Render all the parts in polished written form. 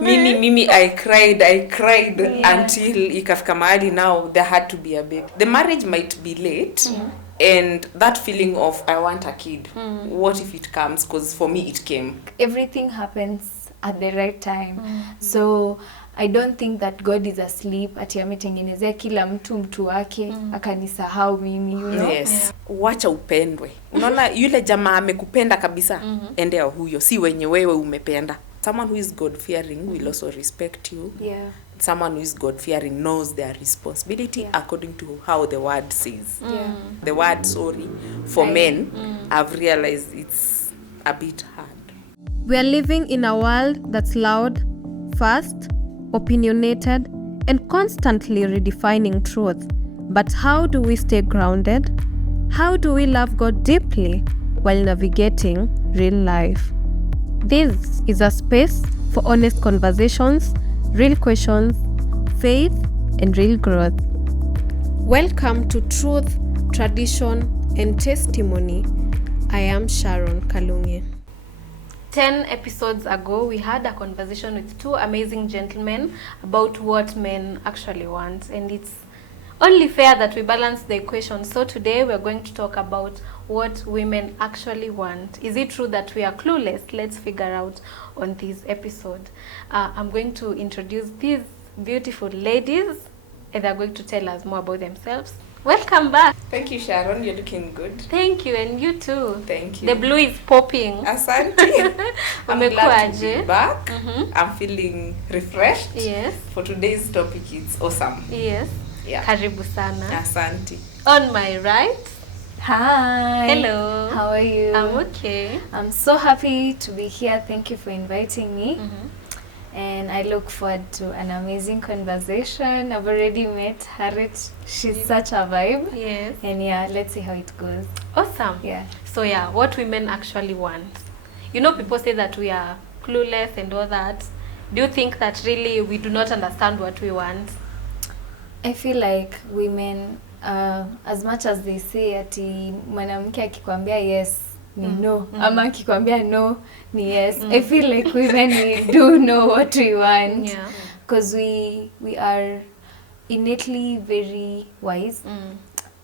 Mimi I cried until ikafika mahali now there had to be a baby. The marriage might be late, and that feeling of I want a kid, what if it comes? Because for me it came. Everything happens at the right time. So I don't think that God is asleep ati ametengenezea kila mtu wake akanisahau mimi, you know? Yes. Wacha upendwe. Unaona yule jamaa amekupenda kabisa, endea huyo, si wenye wewe umependa. Someone who is God fearing will also respect you. Yeah. Someone who is God fearing knows their responsibility according to how the word says. The word sorry for men, I've realized it's a bit hard. We are living in a world that's loud, fast, opinionated, and constantly redefining truth. But how do we stay grounded? How do we love God deeply while navigating real life? This is a space for honest conversations, real questions, faith, and real growth. Welcome to Truth, Tradition, and Testimony. I am Sharon Kalungi. 10 episodes ago, we had a conversation with two amazing gentlemen about what men actually want. And it's only fair that we balance the equation. So today we're going to talk about what women actually want. Is it true that we are clueless? Let's figure out on this episode. I'm going to introduce these beautiful ladies, and they're going to tell us more about themselves. Welcome back. Thank you, Sharon. You're looking good. Thank you, and you too. Thank you. The blue is popping. Asante. I'm glad to be back. I'm feeling refreshed. Yes. For today's topic, it's awesome. Yes. Yeah. Karibu sana. Asante. On my right. Hi. Hello. How are you? I'm okay. I'm so happy to be here. Thank you for inviting me. And I look forward to an amazing conversation. I've already met Harriet. She's such a vibe. Yes. And yeah, let's see how it goes. Awesome. Yeah. So yeah, what women actually want. You know, people say that we are clueless and all that. Do you think that really we do not understand what we want? I feel like women, as much as they say ati mwanamke akikwambia yes ni no, ama akikwambia no ni yes, I feel like women we do know what we want. Yeah. Because we are innately very wise,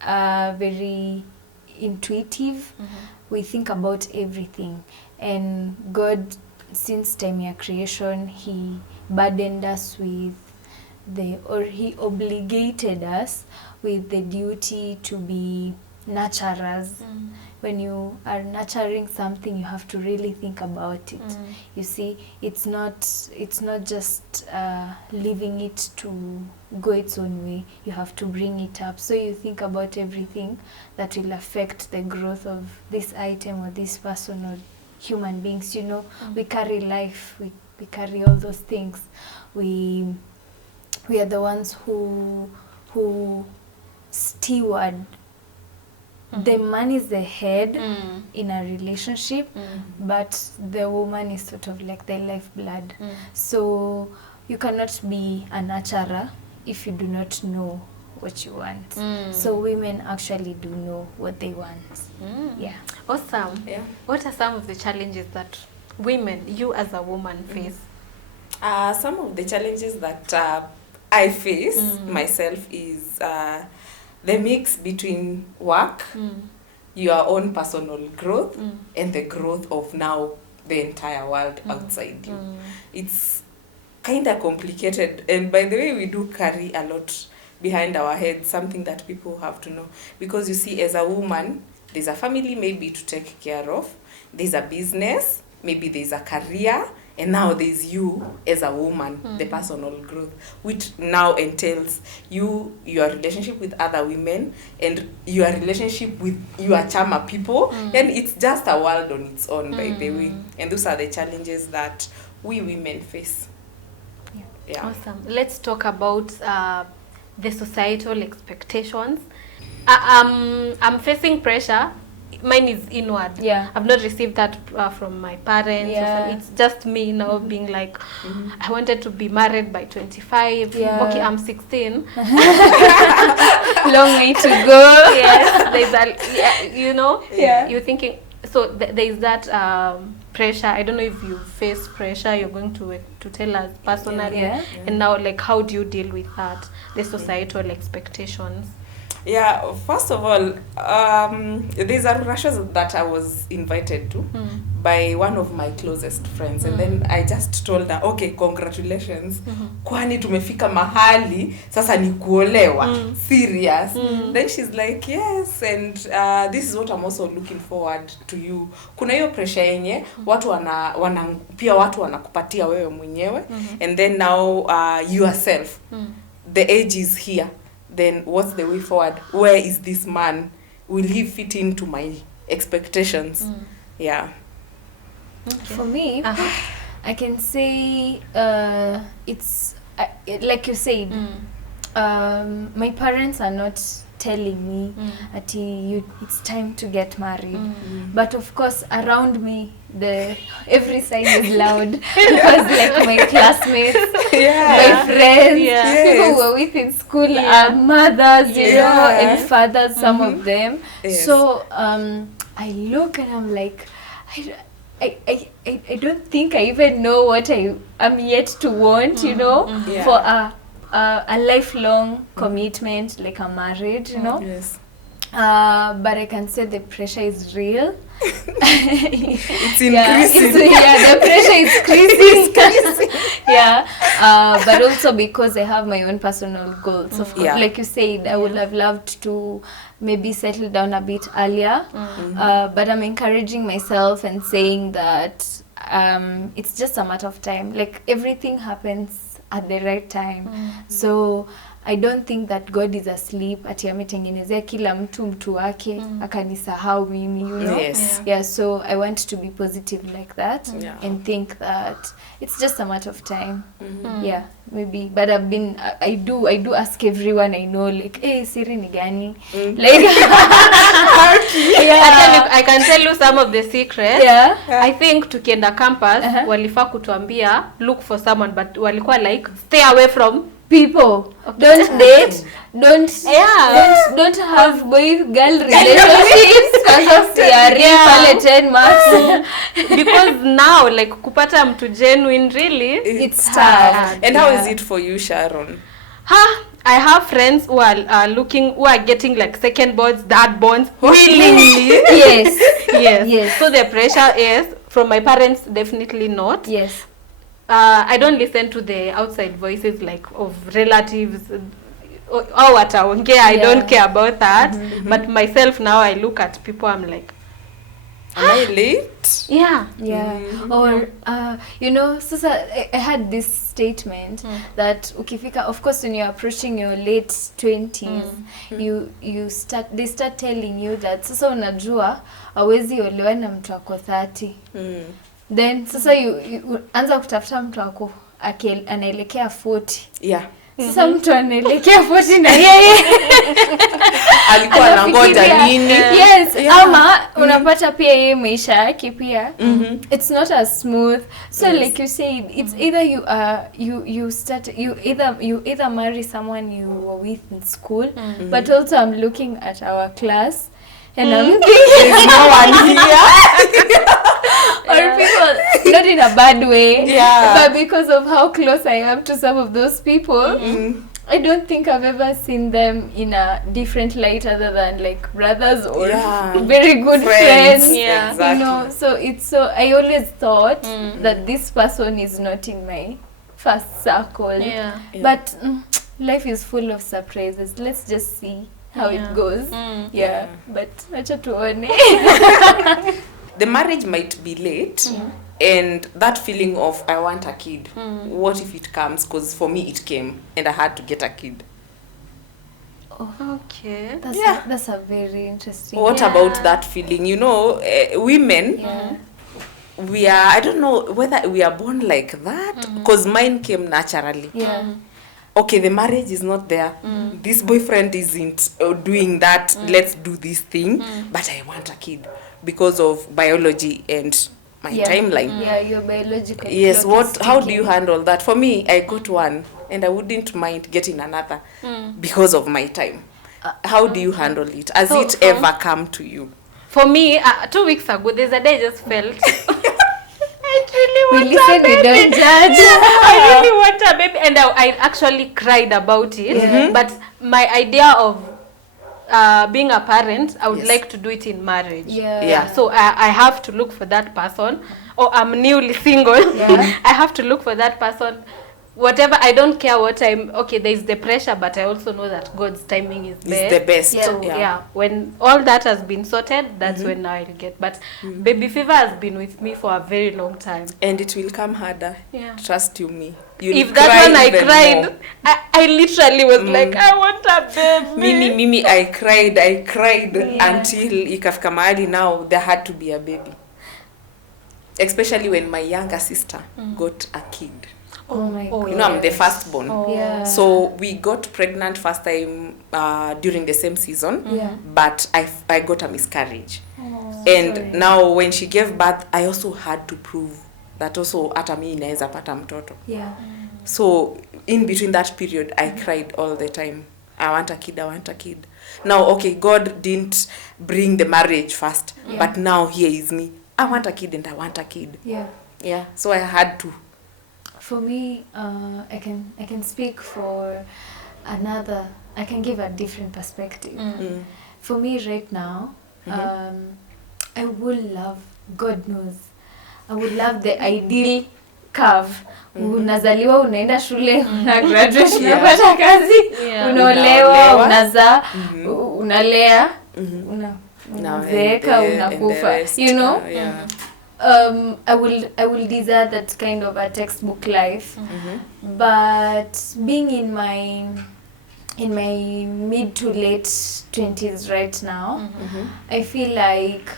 very intuitive. We think about everything, and God, since time ya creation, he burdened us with he obligated us with the duty to be nurturers. When you are nurturing something, you have to really think about it. You see, it's not just leaving it to go its own way. You have to bring it up. So you think about everything that will affect the growth of this item or this person or human beings. You know, we carry life. We carry all those things. We are the ones who steward. The man is the head in a relationship, but the woman is sort of like the lifeblood. So you cannot be a nurturer if you do not know what you want. So women actually do know what they want. Yeah. Awesome. Yeah. What are some of the challenges that women, you as a woman, face? Some of the challenges that I face myself is the mix between work, your own personal growth, and the growth of now the entire world outside you. It's kind of complicated, and by the way, we do carry a lot behind our heads, something that people have to know. Because you see, as a woman, there's a family maybe to take care of, there's a business, maybe there's a career, and now there's you as a woman, the personal growth, which now entails your relationship with other women and your relationship with your chama people. And it's just a world on its own, by the way. And those are the challenges that we women face. Yeah. Awesome. Let's talk about the societal expectations. I'm facing pressure. Mine is inward. Yeah. I've not received that from my parents. Yeah. It's just me now being like, I wanted to be married by 25. Yeah. Okay, I'm 16. Long way to go. Yes, there's a, you know, Yeah. you're thinking. So there's that pressure. I don't know if you face pressure. You're going to tell us personally, Yeah. and now like how do you deal with that? The societal expectations. Yeah, first of all, there's a Rurashos that I was invited to by one of my closest friends, and then I just told her, okay, congratulations, kwani tumefika mahali sasa ni kuolewa, serious. Then she's like, yes, and this is what I'm also looking forward to you. Kuna hiyo pressure yenye watu pia watu wanakupatia wewe mwenyewe, and then now yourself, the age is here. Then what's the way forward? Where is this man? Will he fit into my expectations? Yeah. Okay. For me, I can say it's like you said. My parents are not telling me that it's time to get married, but of course around me every sign is loud because like my classmates, my friends, people who were with in school are mothers, you know, and fathers, some of them. So I look and I'm like, I don't think I even know what I am yet to want, you know, for a lifelong commitment, like a marriage, you know. Yes. But I can say the pressure is real. It's increasing. The pressure is increasing. But also because I have my own personal goals. Of course, like you said, I would have loved to maybe settle down a bit earlier. But I'm encouraging myself and saying that it's just a matter of time. Like everything happens at the right time. So I don't think that God is asleep ati ametengenezea kila mtu wake akanisahau mimi, you know. So I want to be positive like that and think that it's just a matter of time. Maybe, but I do ask everyone I know, like, hey, siri ni gani? Like I can tell you some of the secrets. I think tukienda campus walifaa kutuambia look for someone, but walikuwa like stay away from people. Don't date. Don't have boy-girl relationships because pale 10 marks. Because now like kupata mtu genuine really it's tough. And how is it for you, Sharon? I have friends who are getting like second bonds, third bonds willingly. Yes. So the pressure is from my parents, definitely not. Yes. I don't listen to the outside voices like of relatives. I don't care about that. But myself now, I look at people, I'm like, am I late? Or you know, so I had this statement that ukifika, of course, when you're approaching your late 20s, they start telling you that sasa unajua hawezi olewa na mtu ako 30. Then sasa you anza kutafuta mtu wako anaelekea 40. Sasa mtu anaelekea 40 na yeye alikuwa anangoja nini? Ama unapata pia yeye maisha yake pia it's not as smooth. So like you said, it's either you either marry someone you were with in school, but also I'm looking at our class and I'm thinking there's no one here. Or people, not in a bad way, but because of how close I am to some of those people, I don't think I've ever seen them in a different light other than like brothers or very good friends. Exactly. You know, so I always thought that this person is not in my first circle. But life is full of surprises. Let's just see how it goes. But acha tuone. The marriage might be late, and that feeling of I want a kid, what if it comes? Because for me it came and I had to get a kid. Okay. That's a very interesting. What about that feeling? You know, women, we are, I don't know whether we are born like that, because mine came naturally. Okay, the marriage is not there. This boyfriend isn't doing that. Let's do this thing. But I want a kid because of biology and my timeline. Your biological. Yes, how do you handle that? For me, I got one and I wouldn't mind getting another because of my time. How do you handle it? Has it ever come to you? For me, 2 weeks ago, there's a day I just felt really want We listen, we don't judge. I really want a baby, and I actually cried about it. Yeah. But my idea of being a parent, I would Yes. like to do it in marriage. Yeah. So I have to look for that person, or I'm newly single. Yeah. I have to look for that person. Whatever, I don't care what time. Okay, there is the pressure, but I also know that God's timing is best. It's the best. Yeah. So yeah, when all that has been sorted, that's when I'll get. But baby fever has been with me for a very long time. And it will come harder. Yeah. Trust you me. You'll If that one I even cried, more. I literally was like, I want a baby. Mimi, I cried until ikafika mahali now there had to be a baby. Especially when my younger sister got a kid. Oh my God. You know, I'm the firstborn. Yeah. So we got pregnant first time during the same season, Yeah. but I got a miscarriage. Oh, And sorry. now when she gave birth, I also had to prove that also hata mimi inaweza pata mtoto. Yeah. So in between that period, I cried all the time. I want a kid, I want a kid. Now, okay, God didn't bring the marriage first, but now here is me. I want a kid and I want a kid. Yeah. Yeah, so I had to. For me, I can speak for another. I can give a different perspective. For me right now, I would love, God knows, I would love the ideal curve. Unazaliwa, unaenda shule, una graduate, unapata kazi, Yeah. unaolewa, unazaa, unalea, unazeeka, and the unakufa. rest, You know? yeah. I will desire that kind of a textbook life. But being in my mid to late 20s right now, I feel like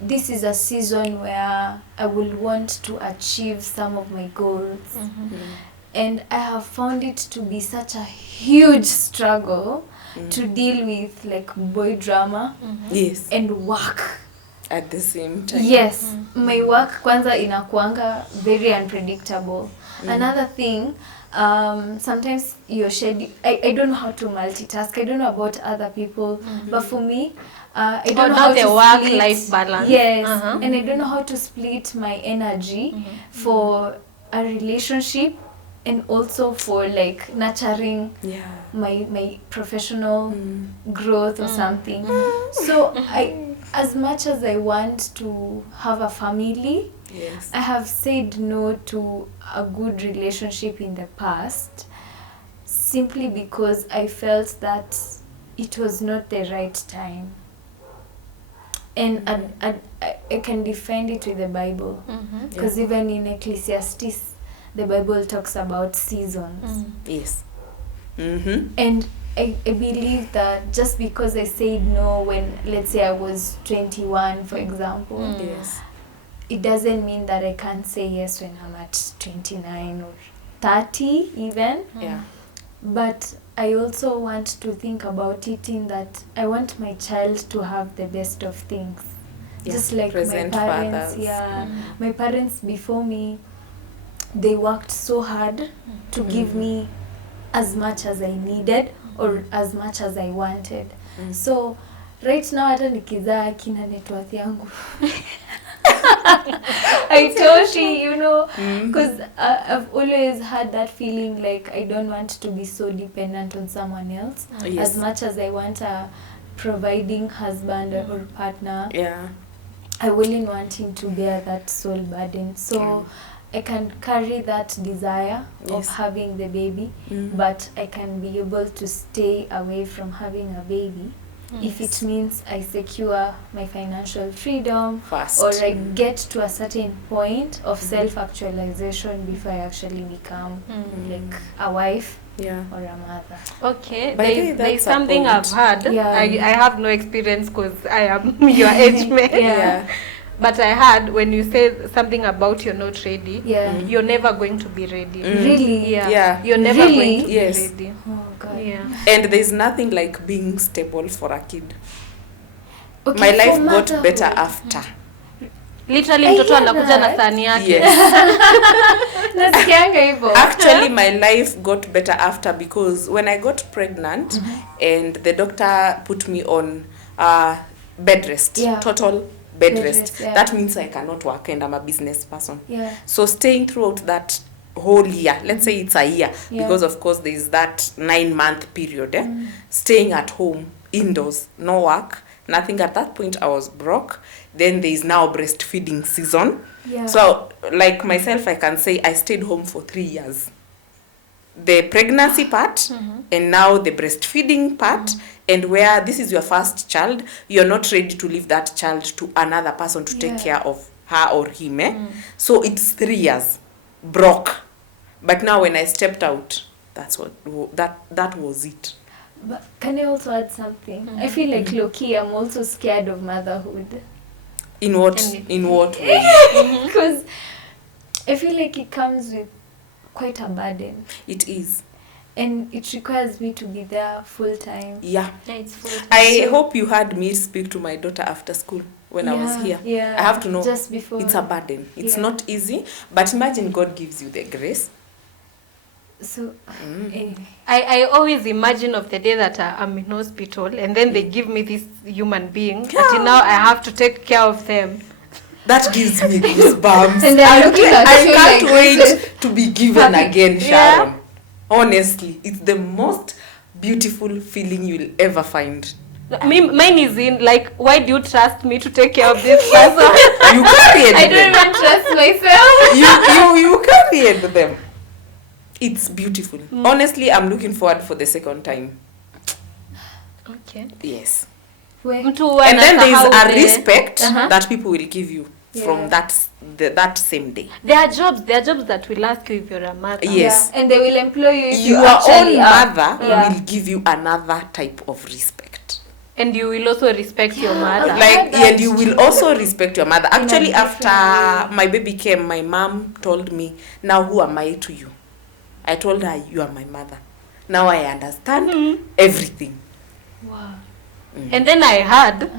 this is a season where I will want to achieve some of my goals. And I have found it to be such a huge struggle to deal with like boy drama Yes, and work. at the same time. Yes, my work kwanza inakuanga very unpredictable. Another thing, sometimes your schedule, I don't know how to multitask. I don't know about other people, but for me, I don't know how the to work-life split. balance. Yes, and I don't know how to split my energy for a relationship and also for like nurturing Yeah. my professional growth or something. So as much as I want to have a family, Yes. I have said no to a good relationship in the past simply because I felt that it was not the right time. And I can defend it with the Bible. Because even in Ecclesiastes, the Bible talks about seasons. Yes. And I believe that just because I said no when, let's say I was 21, for example, Yes. it doesn't mean that I can't say yes when I'm at 29 or 30 even. Yeah. But I also want to think about it in that I want my child to have the best of things. Yeah, Just like present my parents, fathers. my parents before me, they worked so hard to give me as much as I needed or as much as I wanted. So right now hata nikizaa kina net worth yangu I told you, you know, because I've always had that feeling like I don't want to be so dependent on someone else. Yes. As much as I want a providing husband or partner, Yeah. I wouldn't want him to bear that soul burden. So I can carry that desire of Yes. having the baby, but I can be able to stay away from having a baby if it means I secure my financial freedom First. or I get to a certain point of self-actualization before I actually become like a wife Yeah. or a mother. Okay, By the way, there's that's a something I've point. heard. Yeah. I have no experience because I am your age mate. Yeah. But I heard when you say something about you're not ready, Yeah. you're never going to be ready. Really? Yeah. Yeah. You're never Really? going to Yes. be ready. Oh God. Yeah. And there's nothing like being stable for a kid. Okay, My for life got motherhood. better after. Literally I mtoto hear anakuja na that. sahani yake. Yes. Nasikianga hivyo. Actually, my life got better after because when I got pregnant and the doctor put me on bed rest, Yeah. total bed rest. Yeah. That means I cannot work and I'm a business person. Yeah. So staying throughout that whole year, let's say it's a year, Yeah. because of course there is that 9-month period, staying at home, indoors, no work, nothing. At that point I was broke. Then there is now breastfeeding season. Yeah. So like myself, I can say I stayed home for 3 years. The pregnancy part and now the breastfeeding part, and where this is your first child, you're not ready to leave that child to another person to take care of her or him. So it's 3 years broke. But now when I stepped out, that's what that was it. But can I also add something? I feel like low-key, I'm also scared of motherhood. In what way? Because I feel like it comes with quite a burden. It is. And it requires me to be there full time. Yeah. It's full time. I hope you heard me speak to my daughter after school when I was here. Yeah. I have to know, just before. it's a burden. It's Yeah. not easy, but imagine God gives you the grace. So, anyway. I always imagine of the day that I'm in hospital and then they give me this human being. Until now I have to take care of them. That gives me goosebumps. And they're looking at I you can't like wait to be given again, Yeah. Sharon. Honestly, it's the most beautiful feeling you'll ever find. Mine is in like, why do you trust me to take care of this person? You carried I don't them. even trust myself. You carried them. It's beautiful. Honestly, I'm looking forward for the second time. Okay. Yes. Wait. And then there is a respect that people will give you from Yeah. that same day. There are jobs that will ask you if you're a mother. Yes. Yeah. And they will employ you if you Your actually own are. mother Yeah. will give you another type of respect. And you will also respect your mother. Like, that's and you will also respect your mother. In a Actually, different after my baby came, my mom told me, now who am I to you? I told her, you are my mother. Now I understand everything. Wow. And then I heard,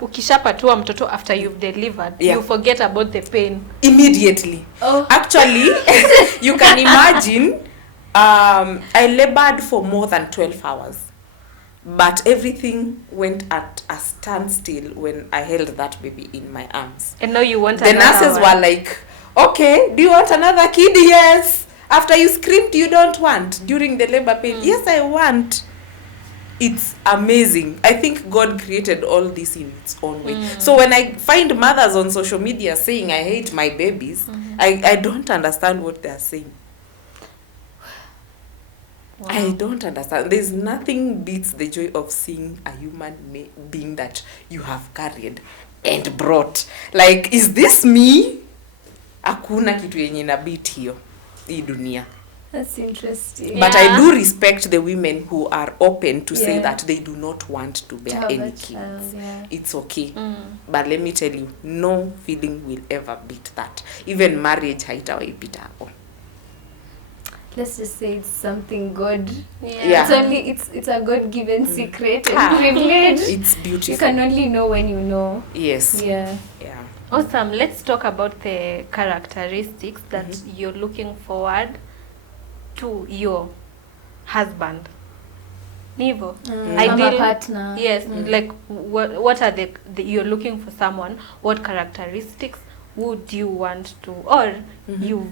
ukishapatua mtoto after you've delivered, you forget about the pain. Immediately. Oh. Actually, you can imagine, I labored for more than 12 hours. But everything went at a standstill when I held that baby in my arms. And now you want The another nurses one. were like, okay, do you want another kid? Yes. After you screamed, you don't want during the labor pain. Yes, I want. It's amazing. I think God created all this in its own way. So when I find mothers on social media saying, I hate my babies, I don't understand what they're saying. Wow. I don't understand. There's nothing beats the joy of seeing a human being that you have carried and brought. Like, is this me? Hakuna kitu yenye ina beat hiyo. Hii dunia. That's interesting. But I do respect the women who are open to say Yeah. that they do not want to bear any kids. Yeah. It's okay. But let me tell you, no feeling will ever beat that. Even marriage haitawahi pita hapo. Let's just say it's something God. Yeah. It's only it's a God-given secret and privilege. It's beautiful. You can only know when you know. Yes. Yeah. Yeah. Awesome. Let's talk about the characteristics that you're looking forward to your husband. Nivo. I'm a partner. Yes. Like what are the you're looking for someone? What characteristics would you want to, or you?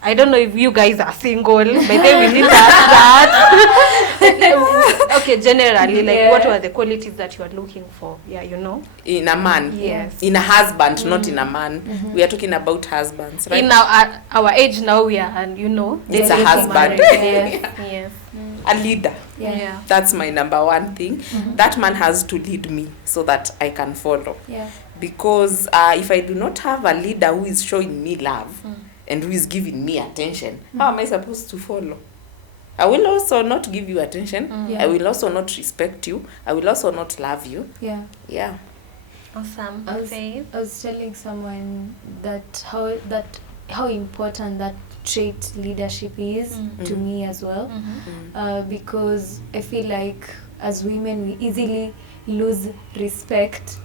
I don't know if you guys are single, but then we didn't ask that. Okay, generally, like what were the qualities that you are looking for? Yeah, you know. In a man. Yes. In a husband, not in a man. We are talking about husbands, right? In our age now, we are, and you know, It's a getting husband. married. Yes. A leader. Yeah. That's my number one thing. That man has to lead me so that I can follow. Yeah. Because if I do not have a leader who is showing me love and who is giving me attention, how am I supposed to follow? I will also not give you attention. Yeah. I will also not respect you. I will also not love you. Yeah. Yeah. Awesome. I was telling someone that how important that trait leadership is to me as well, because I feel like as women we easily lose respect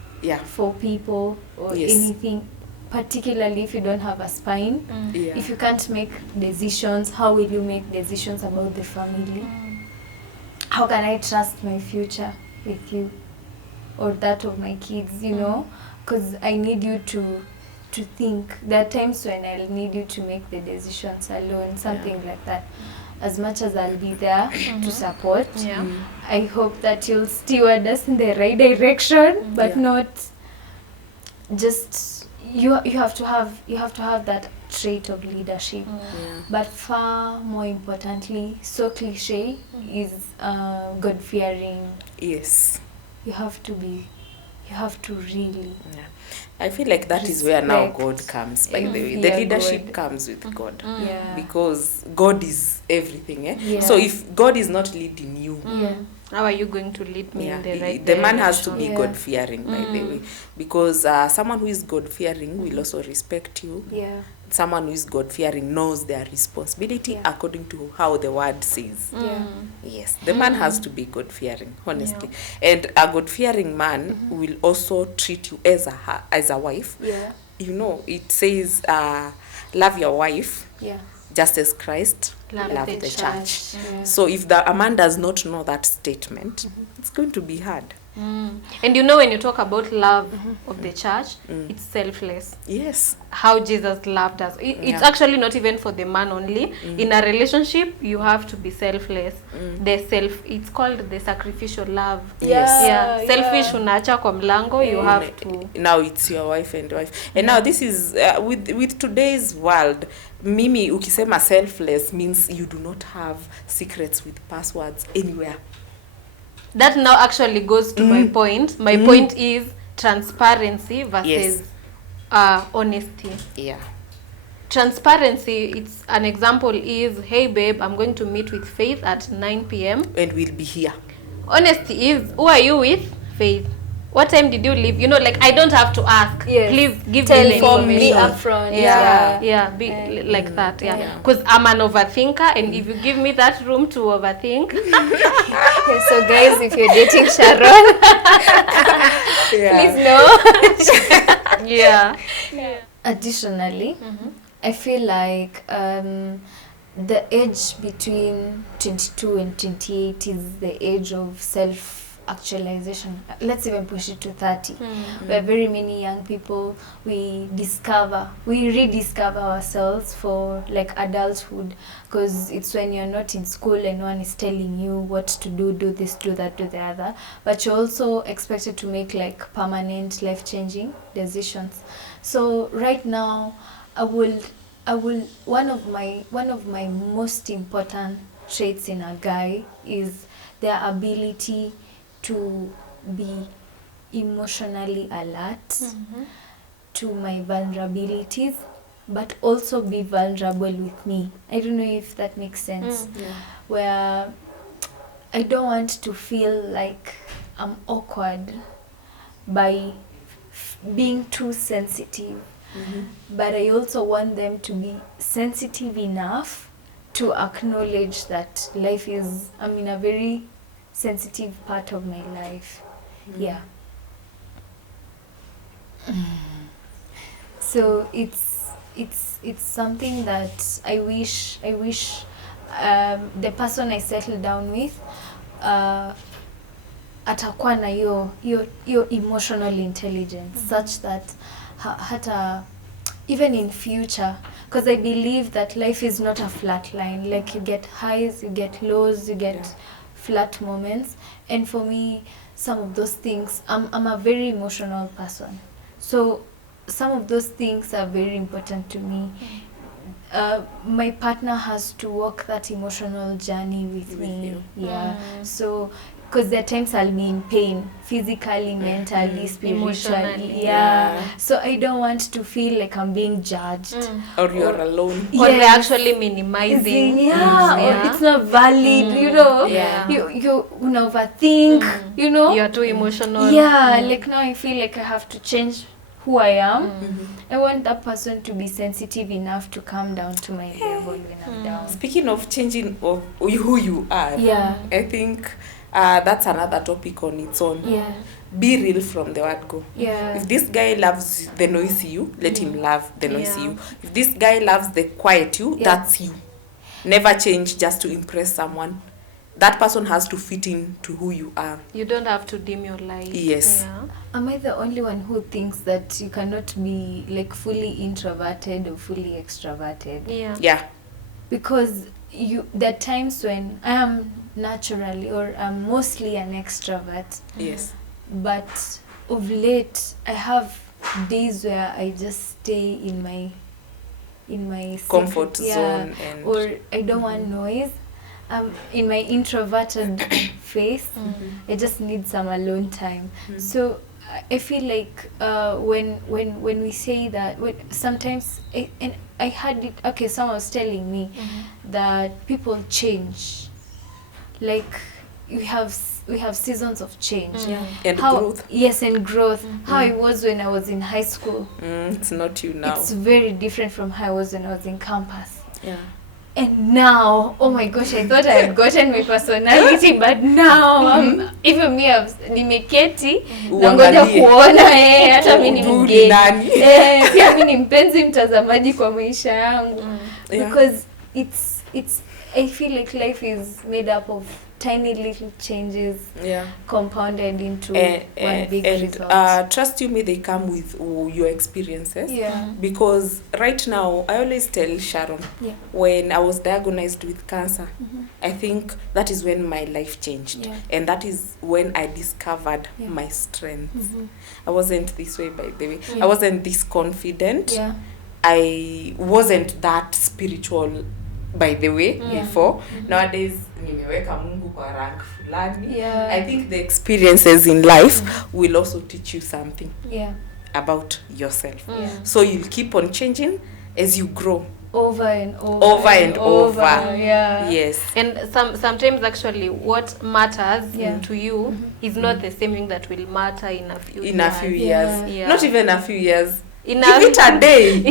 for people or anything, particularly if you don't have a spine. Yeah. If you can't make decisions, how will you make decisions about the family? How can I trust my future with you? or that of my kids, you know, because I need you to think. There are times when I'll need you to make the decisions alone, something like that. As much as I'll be there to support, I hope that you'll steward us in the right direction, but not just you have to have that trait of leadership. But far more importantly, so cliche, is God-fearing. Yes. You have to really I feel like that is where now God comes, by the way. The leadership comes with God. Because God is everything. So if God is not leading you, how are you going to lead me in the right the man has to be God-fearing, by the way. Because someone who is God-fearing will also respect you. Someone who is God-fearing knows their responsibility according to how the word says. Yes, the man has to be God-fearing, honestly. And a God-fearing man will also treat you as a wife. You know, it says, love your wife just as Christ loved the church. So if a man does not know that statement, it's going to be hard. And you know, when you talk about love of the church, it's selfless. Yes. How Jesus loved us. It's actually not even for the man only. In a relationship, you have to be selfless. It's called the sacrificial love. Selfish unaacha kwa mlango, you have to. Now it's your wife and wife. And now this is, with today's world, mimi ukisema selfless means you do not have secrets with passwords anywhere. That now actually goes to my point. My point is transparency versus honesty. Transparency, it's an example is, hey babe, I'm going to meet with Faith at 9 p.m. and we'll be here. Honesty is, who are you with? Faith. What time did you leave? You know, like, I don't have to ask. Please give me the information. Me upfront. Be like that. Because I'm an overthinker, and if you give me that room to overthink. So guys, if you're dating Sharon, please know. Additionally, I feel like the age between 22 and 28 is the age of self-actualization. Let's even push it to 30. Where very many young people, we rediscover ourselves for like adulthood, because it's when you're not in school and no one is telling you what to do this, do that, do the other, but you're also expected to make like permanent life-changing decisions. So right now, I will one of my most important traits in a guy is their ability to be emotionally alert to my vulnerabilities, but also be vulnerable with me. I don't know if that makes sense. Where I don't want to feel like I'm awkward by being too sensitive. But I also want them to be sensitive enough to acknowledge that life is, I'm in a very sensitive part of my life. So it's something that I wish the person I settle down with atakuwa na hiyo emotional intelligence such that hata even in future, because I believe that life is not a flat line. Like, you get highs, you get lows, you get flat moments, and for me, some of those things, I'm a very emotional person, so some of those things are very important to me. My partner has to walk that emotional journey with me. So because there are times I'll be in pain, physically, mentally, spiritually. So I don't want to feel like I'm being judged. Or you're alone. Or they're actually minimizing. Or it's not valid, you know. You overthink, you know. You're too emotional. Like now I feel like I have to change who I am. I want that person to be sensitive enough to come down to my level when I'm down. Speaking of changing of who you are, I think that's another topic on its own. Be real from the word go. If this guy loves the noisy you, let him love the noisy you. If this guy loves the quiet you, that's you. Never change just to impress someone. that person has to fit in to who you are. You don't have to dim your light. Yes. Yeah. Am I the only one who thinks that you cannot be like fully introverted or fully extroverted? Yeah. Yeah. Because there are times when I am naturally or I'm mostly an extrovert, Yes. but of late I have days where I just stay in my Comfort secret, zone and or I don't want noise. In my introverted phase, I just need some alone time. So I feel like when we say that, sometimes I had it. Okay, someone was telling me that people change. Like we have seasons of change. And growth. Yes, and growth. How I was when I was in high school. It's not you now. It's very different from how I was when I was in campus. Yeah. And now, oh my gosh, I thought I had gotten my personality, but now even me, nimeketi nangoja kuona hata mimi ni mgeni. Pia mimi ni mpenzi mtazamaji kwa maisha yangu. Because it's I feel like life is made up of tiny little changes, compounded into one big result. Trust you me, they come with your experiences. Yeah. Because right now, I always tell Sharon, when I was diagnosed with cancer, I think that is when my life changed. And that is when I discovered my strength. I wasn't this way, by the way. I wasn't this confident. I wasn't that spiritual, by the way, before. Nowadays, nimeweka Mungu kwa rank fulani. I think the experiences in life will also teach you something about yourself. So you'll keep on changing as you grow. Over and over. Yeah. Yes. And sometimes actually what matters to you is not the same thing that will matter in a few years. Yeah. Not even a few years. Give it a day.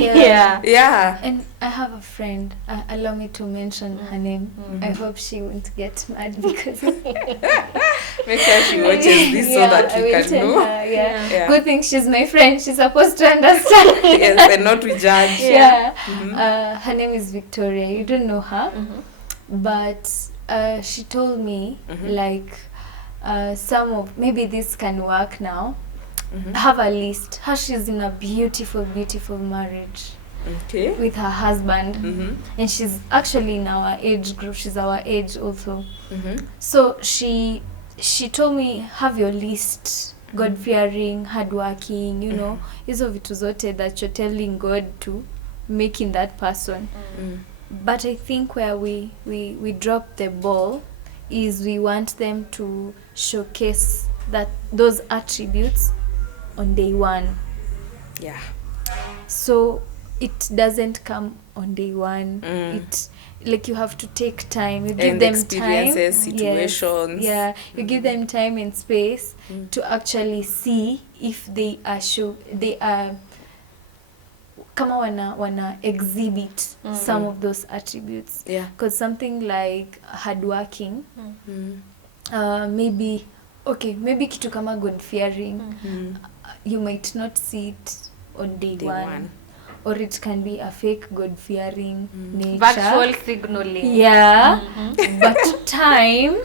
Yeah. And I have a friend, allow me to mention her name. I hope she won't get mad because make sure she watches this so that we can know. Her, Good thing she's my friend. She's supposed to understand. Yes, and not we judge. Her name is Victoria. You don't know her, but she told me like some of maybe this can work now. Have a list. How she's in a beautiful marriage with her husband, and she's actually in our age group. She's our age also. So she told me, have your list, God fearing, hardworking, you know, hizo vitu zote that you're telling God to make in that person. But I think where we drop the ball is we want them to showcase those attributes on day one. So it doesn't come on day one. It like you have to take time. You give them experiences, time, situations. You give them time and space to actually see if they are kama wana exhibit some of those attributes. Because something like hardworking, maybe kitu kama God fearing, you might not see it on day one. Or it can be a fake God fearing nature. Virtual signaling. But time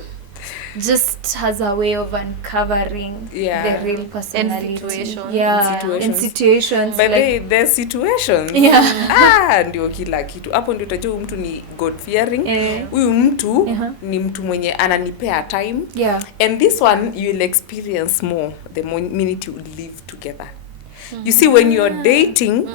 just has a way of uncovering the real personality. And situations. But like, there's situations. Ndio kila kitu. Hapo ndio utajua mtu ni God fearing. Huyu mtu ni mtu mwenye ananipea time. And this one you'll experience more the minute you live together. You see, when you're dating,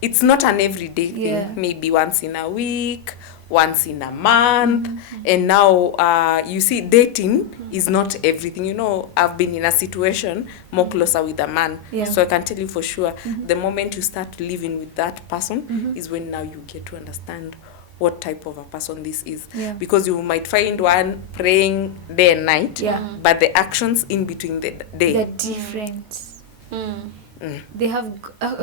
it's not an everyday thing. Maybe once in a week, once in a month. And now you see, dating is not everything. You know, I've been in a situation more closer with a man, so I can tell you for sure, the moment you start living with that person is when now you get to understand what type of a person this is. Because you might find one praying day and night, but the actions in between the day, they're different. They have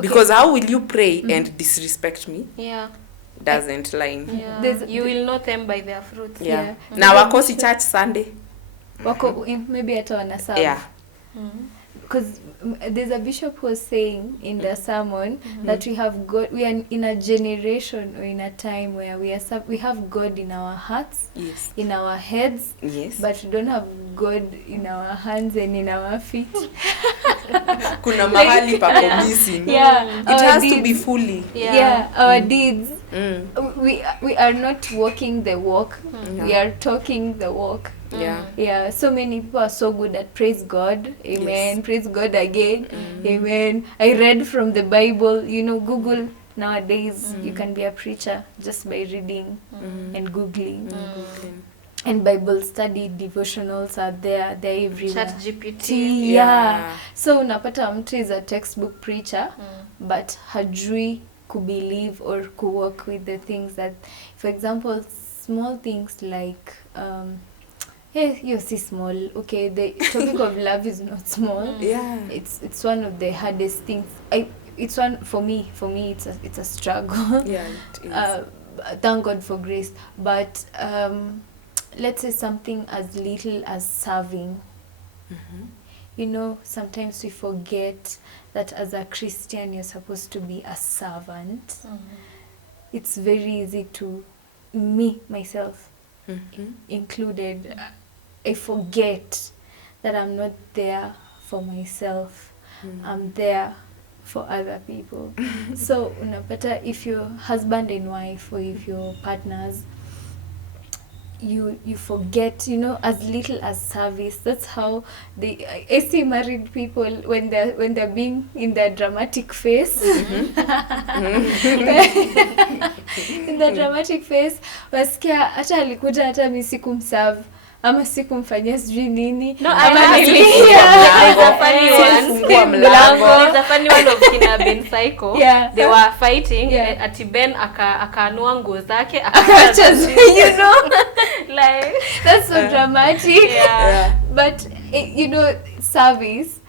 because how will you pray and disrespect me? Doesn't line. You will know them by their fruits. Now wakosi church Sunday wako maybe hata wanasawa. Because there's a bishop who was saying in the sermon that we are in a generation or in a time where we have God in our hearts, Yes. in our heads, Yes. but we don't have God in our hands and in our feet. Kuna mahali pako missing. Yeah, It our has to be deeds. fully. Yeah, our deeds. Mm. We are not walking the walk. We are talking the walk. Yeah. Yeah, so many people are so good at praise God. Amen. Yes. Praise God again. Amen. I read from the Bible. Google nowadays, you can be a preacher just by reading and Googling. Googling. And Bible study devotionals are there. They're everywhere. ChatGPT. Yeah. So unapata mtu is a textbook preacher, but hajui believe or work with the things that, for example, small things like you see small. Okay, the topic of love is not small. Yeah. It's one of the hardest things. It's one for me. It's a struggle. Yeah, it is. Thank God for grace. But let's say something as little as serving. Sometimes we forget that as a Christian you're supposed to be a servant. It's very easy to myself included. I forget that I'm not there for myself. I'm there for other people. So unapata, if you're husband and wife, or if you're partners, you forget, as little as service. That's how I see married people when they're being in their dramatic phase. In the dramatic phase, wasikia hata alikuja hata mimi sikumserve ama sikumfanyia sijui nini. No, ama there's a funny one of kina Ben Psycho. Yeah. They were fighting. Yeah. Ati Ben akaanua nguo zake akacha, like that's so dramatic. Yeah. But service,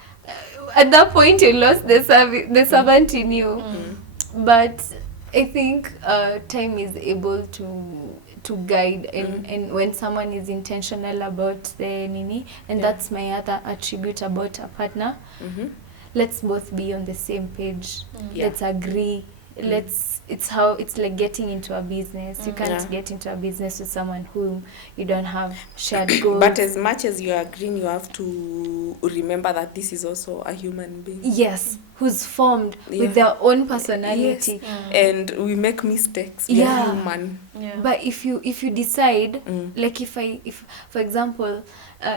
at that point you lost the servant in you. But I think time is able to guide, and when someone is intentional about the nini, and that's my other attribute about a partner. Let's both be on the same page. Let's agree. It's like getting into a business. You can't get into a business with someone whom you don't have shared goals. But as much as you are agreeing, you have to remember that this is also a human being. Yes, who's formed with their own personality. Yes. And we make mistakes. We are human. Yeah. But if you decide, like if for example,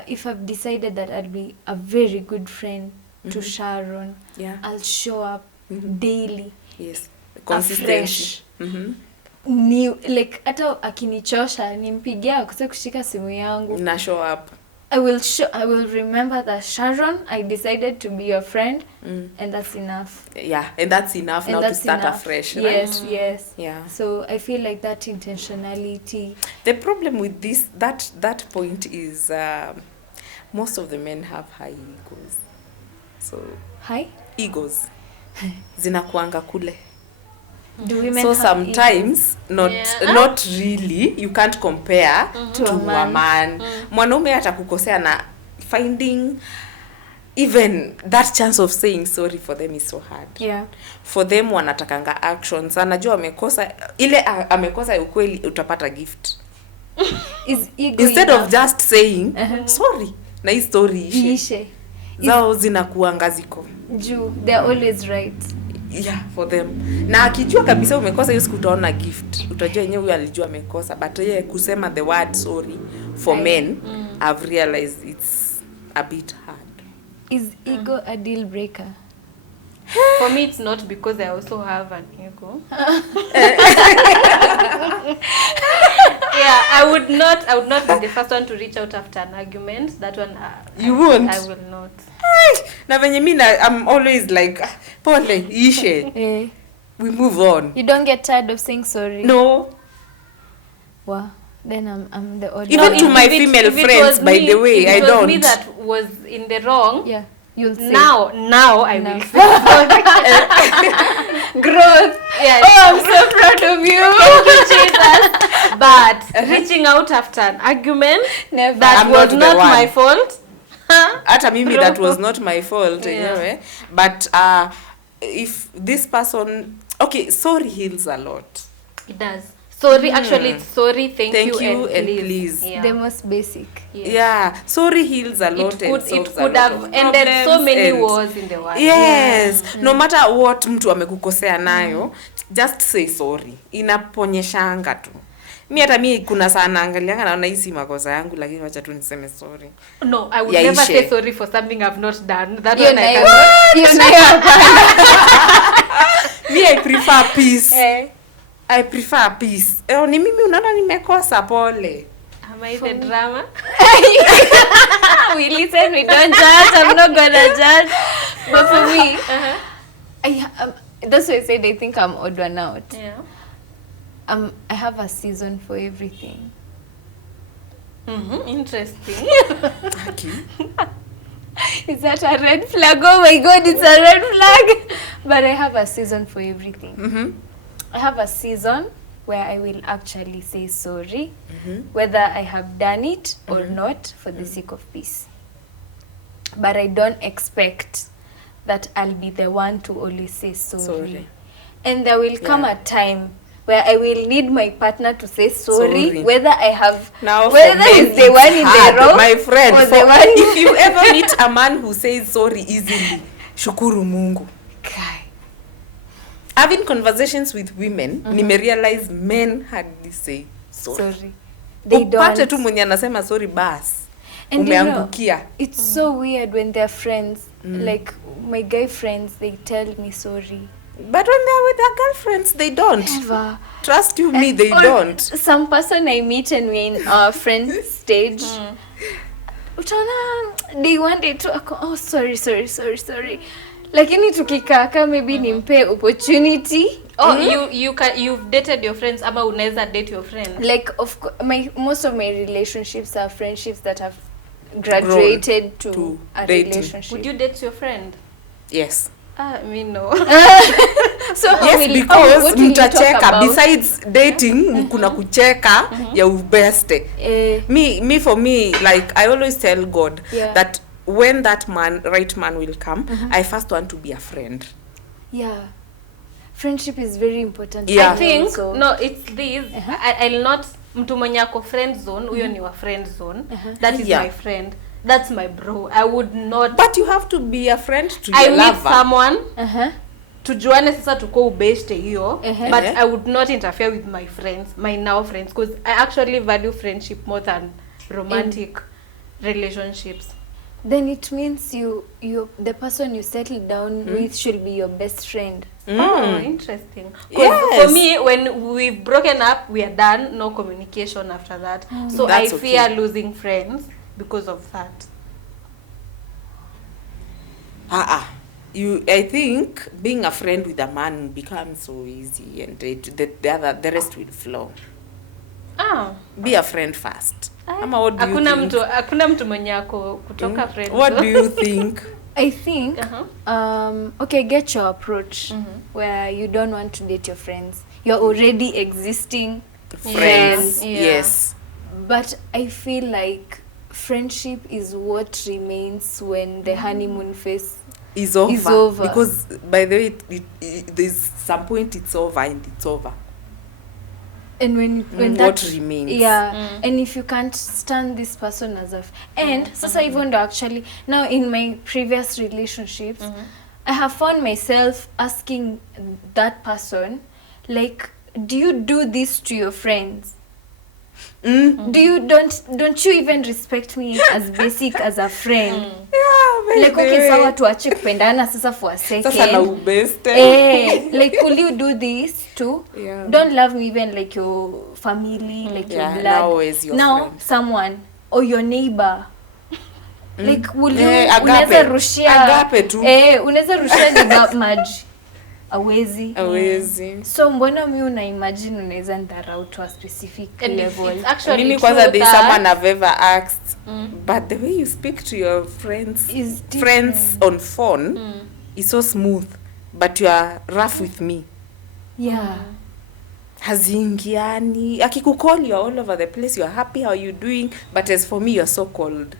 if I've decided that I'd be a very good friend to Sharon, I'll show up daily. Yes. Fresh. New, like hata akinichosha nimpigia akose kushika simu yangu na show up. I will remember that Sharon, I decided to be your friend, and that's enough. Yeah, and that's enough and now that's to start enough. afresh, right? Yes. Yeah. So I feel like that intentionality. The problem with this, that point is most of the men have high egos. So High egos zinakuanga kule. Do women So have sometimes not really, you can't compare to a man. Mwanaume atakukosea na finding even that chance of saying sorry for them is so hard. Yeah. For them wanatakanga actions. Anajua amekosa, ile amekosa ukweli utapata gift. Is ego instead enough? of just saying sorry na hii story ishe. Zao zinakuanga ziko Juu, they're always right. Yeah, for them. Na akijua kabisa umekosa hiyo siku utaona gift. Utajua yenyewe huyu alijua amekosa, but yeye kusema the word sorry for men, I've realized it's a bit hard. Is ego a deal breaker? For me, it's not, because I also have an ego. Yeah, I would not be the first one to reach out after an argument. That one, You won't? I will not. Na venye mimi I'm always like pole ishe. We move on. You don't get tired of saying sorry? No. Wow. Then I'm the odd. Even to my female friends, by the way, I don't. If it was me that was in the wrong, yeah, you'll say. Now I will say sorry. Growth. Yes. Oh, I'm so proud of you. Thank you, Jesus. But reaching out after an argument Never. that I'm was not the not one. my fault. hata mimi that was not my fault Yeah. but if this person, okay, sorry heals a lot. It does. Sorry, actually it's sorry, thank you and please. Yeah. The most basic. Yes. Yeah, sorry heals a lot. It could have ended so many wars in the world. Yes, no matter what mtu amekukosea nayo, just say sorry. Inaponyeshanga tu. Mi kuna saa naangalianga naona hii si makosa yangu, lakini wacha tu niseme sorry. No, I would never say sorry for something I've not done. That one I Me, I prefer peace. I prefer peace. Ni mimi unaona nimekosa, pole. Am I the drama? We listen, we don't judge. I'm not gonna judge. But for me, that's why I said I think I'm odd one out. Yeah. I have a season for everything. Interesting. Okay. Is that a red flag? Oh my God, it's a red flag. But I have a season for everything. I have a season where I will actually say sorry, whether I have done it or not, for the sake of peace. But I don't expect that I'll be the one to always say sorry. And there will come a time where I will need my partner to say sorry. Whether I have, now whether it's the one in the wrong, my friend, or the one if you ever meet a man who says sorry easily, shukuru Mungu. Having conversations with women, nimerealize men hardly say sorry. They don't. Tu mwenye anasema sorry bas. And umeangukia. It's so weird when they're friends. Like my guy friends, they tell me sorry. But when they're with their girlfriends, they don't. Never. Trust you me, they don't. Some person I meet and we're in our friend stage. Utaona, they want it to, oh sorry. Lakini tukikaka maybe nimpe opportunity. Oh, you've dated your friends, ama unaweza date your friends? Like most of my relationships are friendships that have graduated to a dating. relationship. Would you date your friend? Yes. Me no. So yes, because mtacheka. Besides dating, kuna kucheka ya ubeste. For me, like I always tell God that when that right man will come, I first want to be a friend. Yeah. Friendship is very important. Yeah. I think no, it's this. I'll not mtu mwenye ako friend zone, huyo ni wa friend zone. That is my friend. That's my bro. I would not. But you have to be a friend to your lover. I meet someone. Tujuane sasa tuko ubeshte hiyo. But I would not interfere with my friends, my now friends, because I actually value friendship more than romantic relationships. Then it means the person you settle down with should be your best friend. Oh, interesting. Yes. For me, when we've broken up, we are done. No communication after that. So that's I fear losing friends because of that. I think being a friend with a man becomes so easy, and the rest will flow. Be a friend first. Ama, what do you think? Hakuna mtu mwenye ako kutoka friend. What do you think? I think okay, get your approach where you don't want to date your friends. You're already existing friends. Yes. But I feel like friendship is what remains when the honeymoon phase is over. Because by the way, there's some point it's over and it's over. And when what that remains. And if you can't stand this person as sasa even though actually now in my previous relationships, I have found myself asking that person, like, do you do this to your friends? Don't you even respect me as basic as a friend? Like, okay, sawa tuache kupendana sasa for a second. Sasa na ubeste. Like, will you do this too? Don't love me even like your family, like your blood. Now is your friend. Someone or your neighbor. Like, will you unaweza rushia neighbor maji? Awezi. So mbona mi una imagine unaweza ndarau to a specific level? Mimi kwanza there's someone I've ever asked, but the way you speak to your friends on phone is so smooth, but you are rough with me. Hazingiani. Akikucall, you're all over the place, you're happy, how are you doing? But as for me, you're so cold.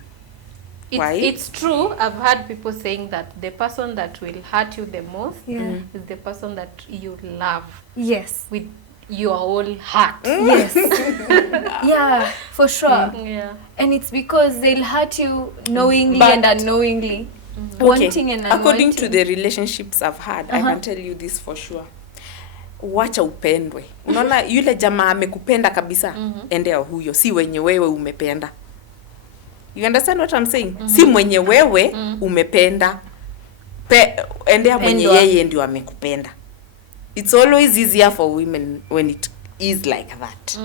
Why? It's true. I've heard people saying that the person that will hurt you the most is the person that you love Yes. with your whole heart. Yes. Yeah, for sure. Yeah. And it's because they'll hurt you knowingly But- and unknowingly. Okay. Wanting and unwanting. According to the relationships I've had, I can tell you this for sure. Wacha upendwe. Unaona yule jamaa amekupenda kabisa, endea huyo, si wenye wewe umependa. You understand what I'm saying? Si mwenye wewe umependa. Endea mwenye yeye ndio amekupenda. It's always easier for women when it is like that.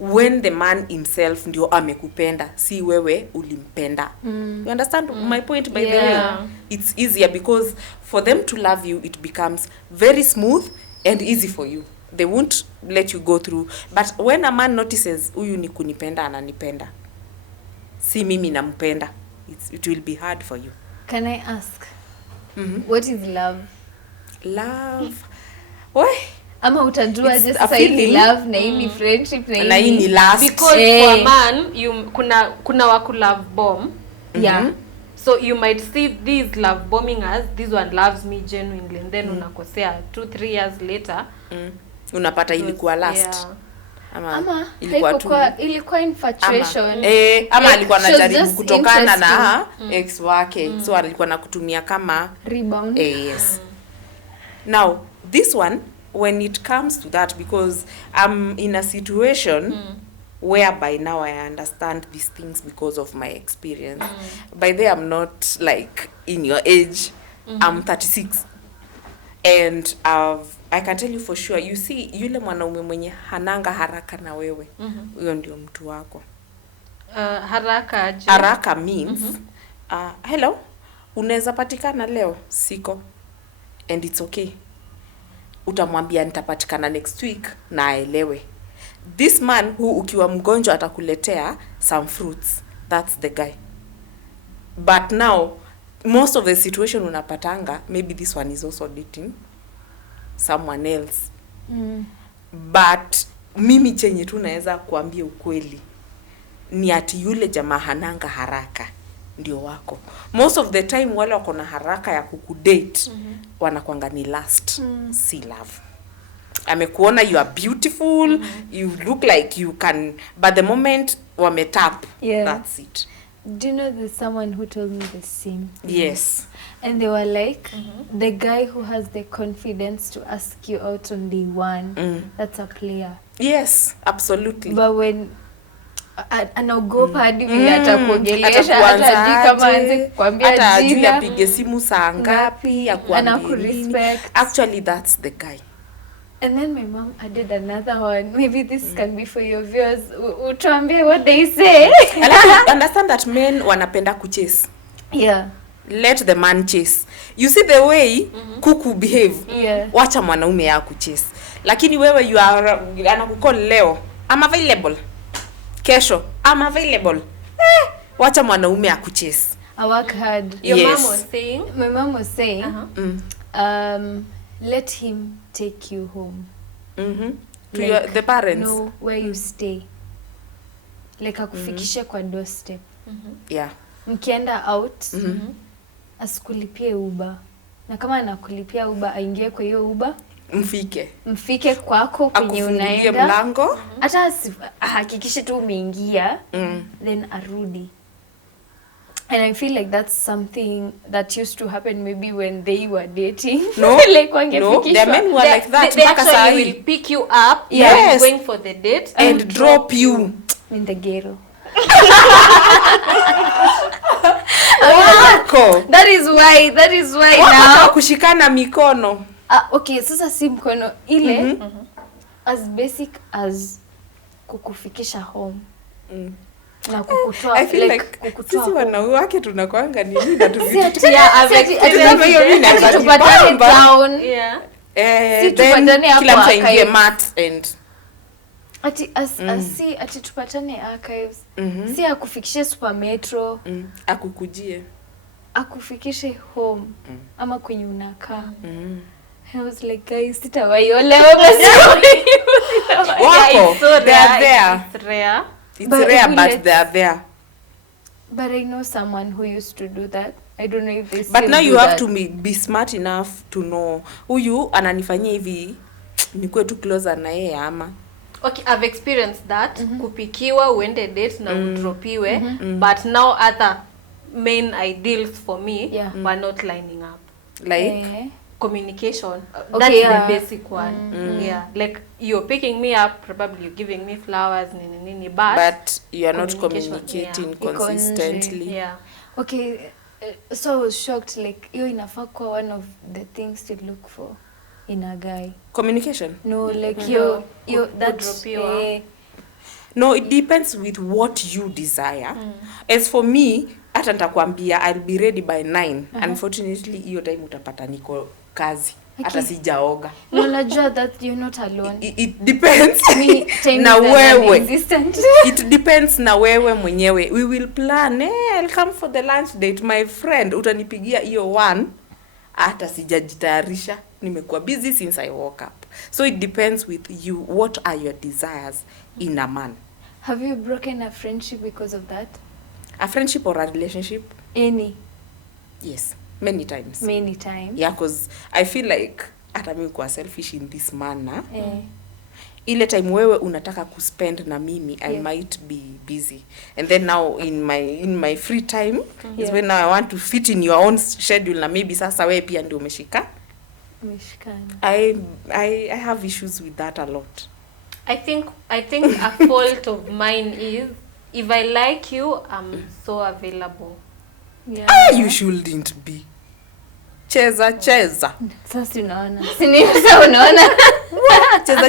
When the man himself ndio amekupenda, si wewe ulimpenda. You understand my point by the way? It's easier because for them to love you, it becomes very smooth and easy for you. They won't let you go through. But when a man notices, huyu ni kunipenda, ananipenda, si mimi nampenda, it will be hard for you. Can I ask? What is love? Love. Why? Ama utajua It's just a say feeling. love na hii ni friendship Na hii ni last. Because for a man, kuna waku love bomb. Yeah. So you might see this love bombing as this one loves me genuinely, and then unakosea 2-3 years later Unapata ilikuwa last. Ama ilikuwa ilikuwa infatuation. Ama Like, alikuwa she was anajaribu just kutokana na interesting. ex wake. So alikuwa nakutumia kama Rebound. yes. Now, this one, when it comes to that, because I'm in a situation whereby now I understand these things because of my experience. By the way, I'm not like in your age. I'm 36. And I can tell you for sure, you see, yule mwanaume mwenye hananga haraka na wewe, huyo ndio mtu wako. Haraka aje? Haraka means, hello, unaweza patikana leo? Siko. And it's okay. Utamwambia nitapatikana next week na aelewe. This man who ukiwa mgonjwa atakuletea some fruits, that's the guy. But now, most of the situation unapatanga, maybe this one is also dating someone else. But mimi chenye tu naweza kuambia ukweli ni ati yule jamaa hananga haraka ndio wako. Most of the time wale wako na haraka ya kukudate wanakuanga ni last, si love. Amekuona you are beautiful, you look like you can, but the moment wametap, that's it. Do you know there's someone who told me the same thing? Yes. And they were like, the guy who has the confidence to ask you out on day one, that's a player. Yes, absolutely. But when anaogopa hadi vile atakuongelesha, Atakuanza hata hadi kama aje, aanze kukwambia hata ajui jina, apige simu saa ngapi, akuambie nini. anakurespect. Actually, that's the guy. And then my mom added another one. Maybe this can be for your viewers. Utuambie what they say. I like to understand that men wanapenda kuchase. Yeah. Let the man chase. You see the way kuku behave. Yeah. Wacha mwanaume ya kuchase. Lakini wewe you are anakukol leo, I'm available. Kesho, I'm available. Wacha mwanaume akuchase. I work hard. Your Yes. mom was saying? My mom was saying, let him take you home. To your, the parents. Know where you stay. Like akufikishe kwa doorstep. Yeah. Mkienda out, asikulipie Uber. Na kama anakulipia Uber, aingie kwa hiyo Uber. Mfike kwako kwenye unaenda. Mlango. Hata ahakikishe tu umeingia, then arudi. And I feel like that's something that used to happen maybe when they were dating. No, like no, there are men who are like that. They actually will pick you up, Yes, going for the date, and drop you in the ghetto. wako. That is why now. Kushikana mikono. Okay, sasa si mkono ile as basic as kukufikisha home. Na kukutoa, I feel like kukutoa. Sisi wanaume wake tunakuanga nini na tuvitu. Tupatane town. Yeah. Si Then tupatane hapo kila mtu aingie archives. mat and ati tupatane archives. Si akufikishe super metro. akukujie. Akufikishe home ama kwenye unakaa. I was like, guys, sitawaielewa basi. Wako, It's so they are rare. there. It's rare. It's But rare, if we but let- they are there. But I know someone who used to do that. I don't know if they still But now do you have that. to be smart enough to know huyu ananifanyia hivi nikuwe tu closer na yeye ama. Okay, I've experienced that. Kupikiwa, uende date na udropiwe. But now other main ideals for me were not lining up. Like communication. Okay, That's yeah. the basic one. Yeah, like you're picking me up, probably you're giving me flowers, nini, but you are not communication, communicating consistently. Yeah. Okay, so I was shocked, like, you inafaa kuwa one of the things to look for in a guy. Communication? No, like that's No, it depends with what you desire. As for me, hata nitakwambia I'll be ready by 9. Unfortunately, hiyo time utapata niko kazi. Hata sijaoga. No, najua that you're not alone. It depends. Time na wewe. It depends na wewe mwenyewe. We will plan. I'll come for the lunch date. My friend, utanipigia hiyo 1. Hata sijajitayarisha. Nimekuwa busy since I woke up. So it depends with you. What are your desires in a man? Have you broken a friendship because of that? A friendship or a relationship? Any? Yes, many times. Many times? Yeah, because I feel like hata mimi kuwa selfish in this manner. Ile time wewe unataka kuspend na mimi, I might be busy. And then now in my free time is when I want to fit in your own schedule na maybe sasa wewe pia ndio umeshika. I have issues with that a lot. I think a fault of mine is if I like you, I'm so available. Yeah. You shouldn't be. Cheza. Sasa unaona. Sasa unaona.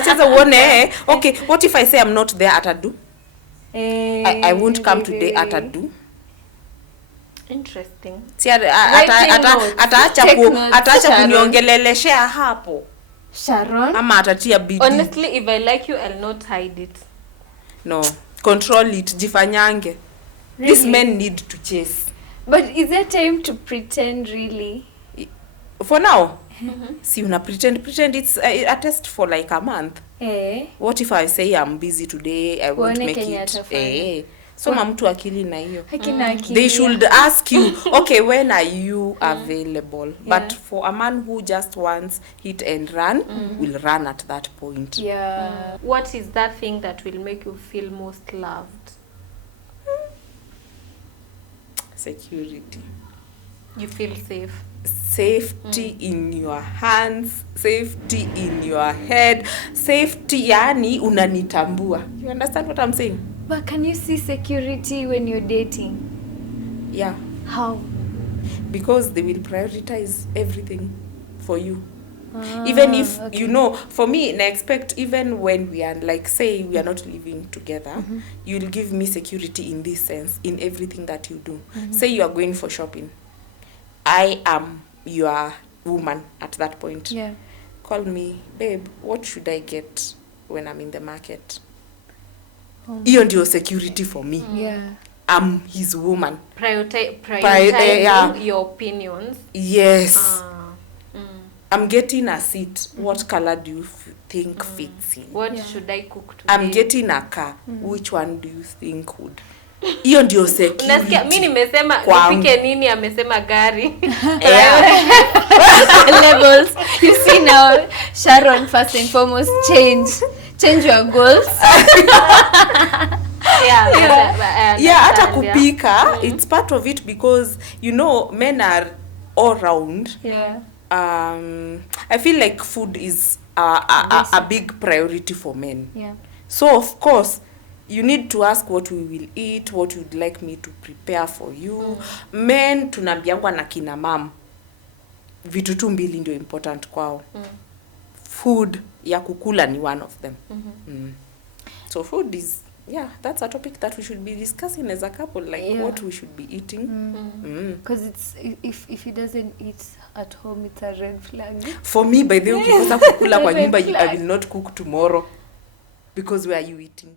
Cheza uone. Okay, what if I say I'm not there atadu? I won't come today atadu. Interesting. Si ataacha kuniongeleleshea hapo. Sharon? Ama atatia bidii. Honestly, if I like you, I'll not hide it. No, control it, jifanyange. Really? These men need to chase. But is there time to pretend really? For now, see, una pretend it's a test for like a month. What if I say I'm busy today, I won't make it? So mtu akili na hiyo. They should ask you, okay, when are you available? But for a man who just wants hit and run, will run at that point. Yeah. What is that thing that will make you feel most loved? Security. You feel safe. Safety in your hands, safety in your head, safety yani unanitambua. You understand what I'm saying? But can you see security when you're dating? Yeah. How? Because they will prioritize everything for you. Even if, you know, for me, I expect even when we are, like, say, we are not living together, you'll give me security in this sense, in everything that you do. Say you are going for shopping. I am your woman at that point. Yeah. Call me, babe, what should I get when I'm in the market? Hiyo ndio security for me. Yeah. I'm his woman. Prioritizing your opinions. Yes. I'm getting a seat. What color do you think fits in? What should I cook today? I'm getting a car. Which one do you think would? Hiyo ndio security. Nasikia mimi nimesema nipike nini, amesema gari. Levels. You see now, Sharon, first and foremost, change your goals. Hata kupika, it's part of it because, you know, men are all round. Yeah. I feel like food is a big priority for men. Yeah. So, of course, you need to ask what we will eat, what you'd like me to prepare for you. Men tunaambiangwa na kina mam, vitu tu mbili ndio important kwao. Food ya kukula ni one of them. So food is, that's a topic that we should be discussing as a couple, like what we should be eating. Because it's if he doesn't eat at home, it's a red flag. For me, by the way, ukikosa kukula kwa nyumba, I will not cook tomorrow. Because where are you eating?